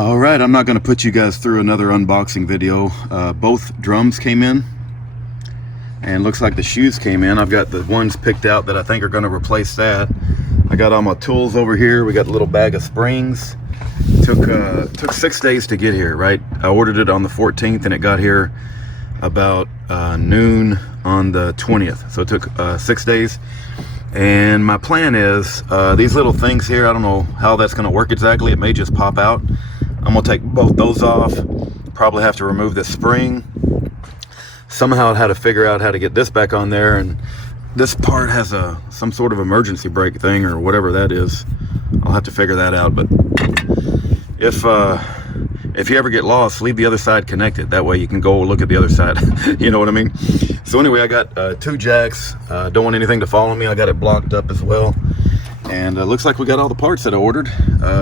All right, I'm not going to put you guys through another unboxing video. Both drums came in, and looks like the shoes came in. I've got the ones picked out that I think are going to replace that. I got all my tools over here. We got a little bag of springs. Took 6 days to get here, right? I ordered it on the 14th, and it got here about noon on the 20th. So it took 6 days. And my plan is these little things here, I don't know how that's going to work exactly. It may just pop out. I'm going to take both those off. Probably have to remove this spring. Somehow I had to figure out how to get this back on there. And this part has some sort of emergency brake thing or whatever that is. I'll have to figure that out. But if you ever get lost, leave the other side connected. That way you can go look at the other side. You know what I mean? So anyway, I got 2 jacks. Don't want anything to follow me. I got it blocked up as well. And looks like we got all the parts that I ordered.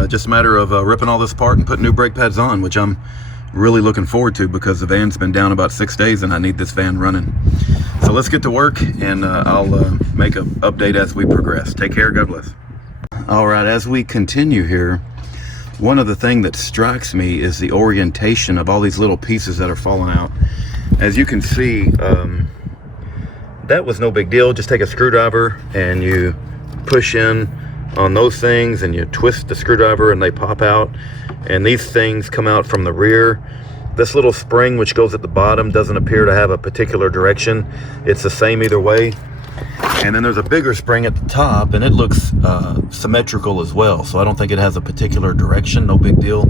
Just a matter of ripping all this apart and putting new brake pads on, which I'm really looking forward to because the van's been down about 6 days and I need this van running. So let's get to work, and I'll make an update as we progress. Take care. God bless. All right, as we continue here, one of the things that strikes me is the orientation of all these little pieces that are falling out. As you can see, that was no big deal. Just take a screwdriver and you push in on those things and you twist the screwdriver and they pop out. And these things come out from the rear. This little spring, which goes at the bottom, doesn't appear to have a particular direction. It's the same either way. And then there's a bigger spring at the top, and it looks symmetrical as well. So I don't think it has a particular direction, no big deal.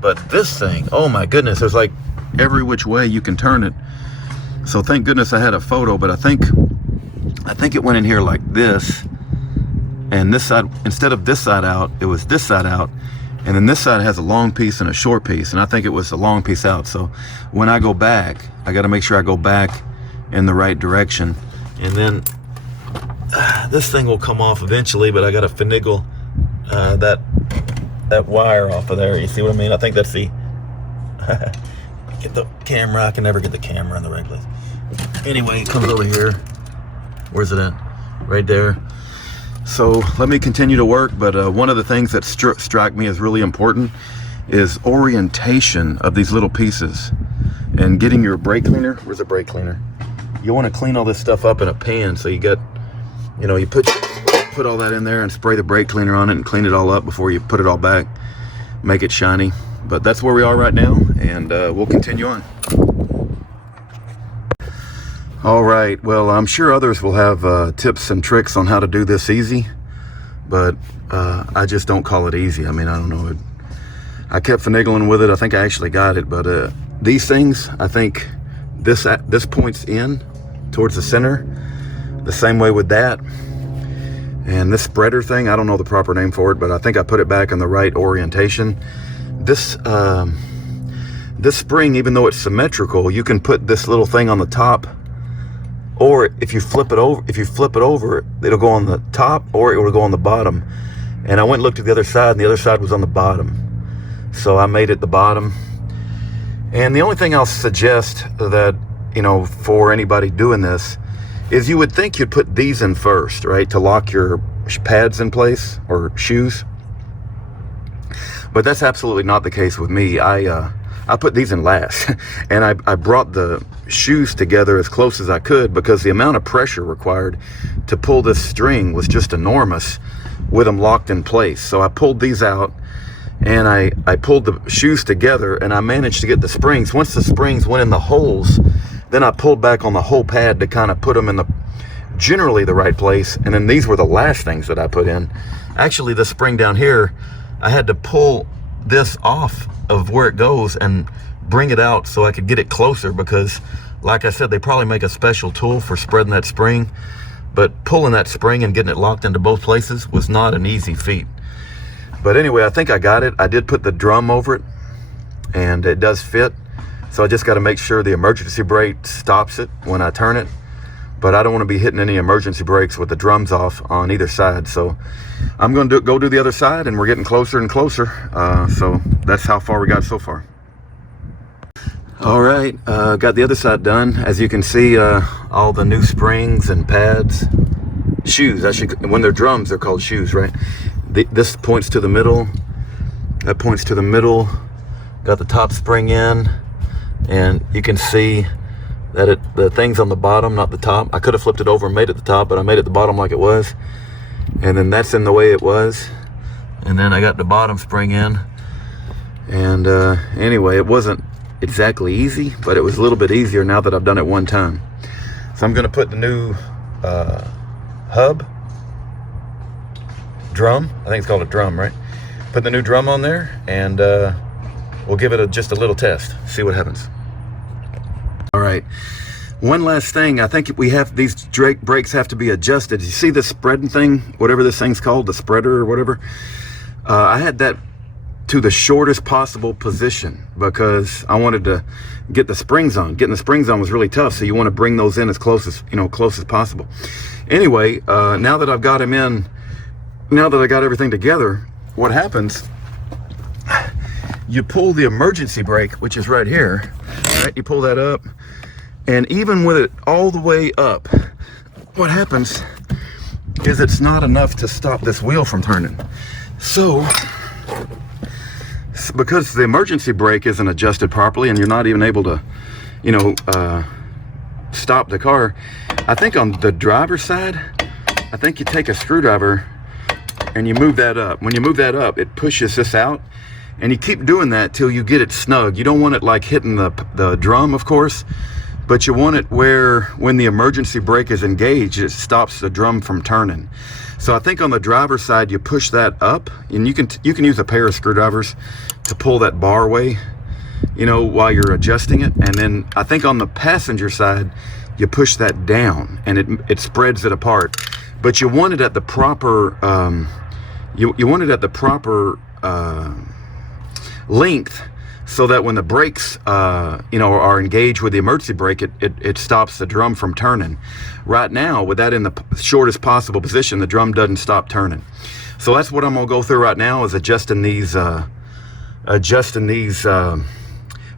But this thing, oh my goodness, there's like every which way you can turn it. So thank goodness I had a photo, but I think it went in here like this. And this side, instead of this side out, it was this side out. And then this side has a long piece and a short piece. And I think it was a long piece out. So when I go back, I got to make sure I go back in the right direction. And then this thing will come off eventually, but I got to finagle that wire off of there. You see what I mean? I think that's the get the camera. I can never get the camera in the right place. Anyway, it comes over here. Where's it at? Right there. So let me continue to work, but one of the things that strike me as really important is orientation of these little pieces and getting your brake cleaner. Where's the brake cleaner? You want to clean all this stuff up in a pan, so you got, you know, you put all that in there and spray the brake cleaner on it and clean it all up before you put it all back, make it shiny. But that's where we are right now, and we'll continue on. All right, well, I'm sure others will have tips and tricks on how to do this easy, but I just don't call it easy. I mean, I don't know. I kept finagling with it. I think I actually got it, but these things, I think this points in towards the center, the same way with that. And this spreader thing, I don't know the proper name for it, but I think I put it back in the right orientation. This spring, even though it's symmetrical, you can put this little thing on the top, or if you flip it over, it'll go on the top or it will go on the bottom. And I went and looked at the other side, and the other side was on the bottom. So I made it the bottom. And the only thing I'll suggest that, you know, for anybody doing this is you would think you'd put these in first, right? To lock your pads in place or shoes. But that's absolutely not the case with me. I put these in last, and I brought the shoes together as close as I could because the amount of pressure required to pull this string was just enormous with them locked in place. So I pulled these out, and I pulled the shoes together, and I managed to get the springs. Once the springs went in the holes, then I pulled back on the whole pad to kind of put them in generally the right place. And then these were the last things that I put in. Actually, the spring down here, I had to pull this off of where it goes and bring it out so I could get it closer, because like I said, they probably make a special tool for spreading that spring, but pulling that spring and getting it locked into both places was not an easy feat. But anyway, I think I got it. I did put the drum over it, and it does fit. So I just got to make sure the emergency brake stops it when I turn it. But I don't want to be hitting any emergency brakes with the drums off on either side. So I'm going to go do the other side, and we're getting closer and closer. So that's how far we got so far. All right, got the other side done. As you can see, all the new springs and pads, shoes. When they're drums, they're called shoes, right? This points to the middle. That points to the middle. Got the top spring in, and you can see that the thing's on the bottom, not the top. I could have flipped it over and made it the top, but I made it the bottom like it was. And then that's in the way it was. And then I got the bottom spring in. And anyway, it wasn't exactly easy, but it was a little bit easier now that I've done it one time. So I'm gonna put the new hub drum, I think it's called a drum, right? Put the new drum on there, and we'll give it just a little test, see what happens. All right, one last thing. I think we have, these brakes have to be adjusted. You see this spreading thing, whatever this thing's called, the spreader or whatever? I had that to the shortest possible position because I wanted to get the springs on. Getting the springs on was really tough, so you want to bring those in as close as, close as possible. Anyway, now that I've got them in, now that I got everything together, what happens, you pull the emergency brake, which is right here, right? You pull that up, and even with it all the way up, what happens is it's not enough to stop this wheel from turning. So, because the emergency brake isn't adjusted properly and you're not even able to, stop the car, I think on the driver's side, I think you take a screwdriver and you move that up. When you move that up, it pushes this out, and you keep doing that till you get it snug. You don't want it like hitting the drum, of course, but you want it where when the emergency brake is engaged, it stops the drum from turning. So I think on the driver's side, you push that up, and you can use a pair of screwdrivers to pull that bar away, while you're adjusting it. And then I think on the passenger side, you push that down, and it spreads it apart. But you want it at the proper you want it at the proper length, so that when the brakes are engaged with the emergency brake, it stops the drum from turning. Right now, with that in the shortest possible position, the drum doesn't stop turning. So that's what I'm gonna go through right now, is adjusting these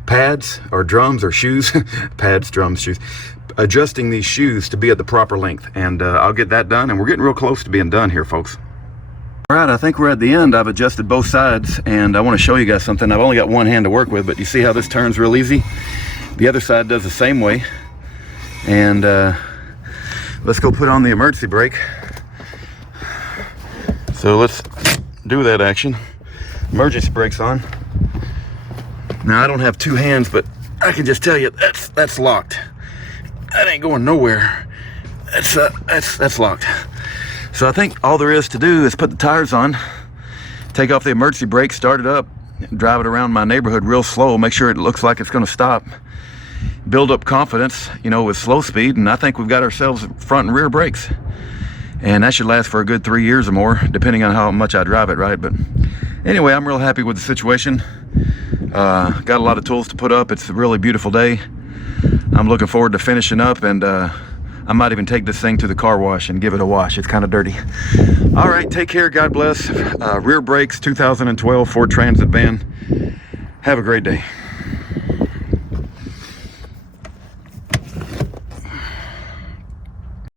pads or drums or shoes pads, drums, shoes, adjusting these shoes to be at the proper length. And I'll get that done, and we're getting real close to being done here, folks. All right, I think we're at the end. I've adjusted both sides, and I want to show you guys something. I've only got one hand to work with, but you see how this turns real easy? The other side does the same way. And let's go put on the emergency brake. So let's do that action. Emergency brake's on. Now I don't have two hands, but I can just tell you that's locked. That ain't going nowhere. That's locked. So I think all there is to do is put the tires on, take off the emergency brake, start it up, drive it around my neighborhood real slow, make sure it looks like it's going to stop, build up confidence, with slow speed, and I think we've got ourselves front and rear brakes. And that should last for a good 3 years or more, depending on how much I drive it, right? But anyway, I'm real happy with the situation. Got a lot of tools to put up. It's a really beautiful day. I'm looking forward to finishing up, and I might even take this thing to the car wash and give it a wash. It's kind of dirty. All right, take care. God bless. Rear brakes, 2012 Ford Transit van. Have a great day.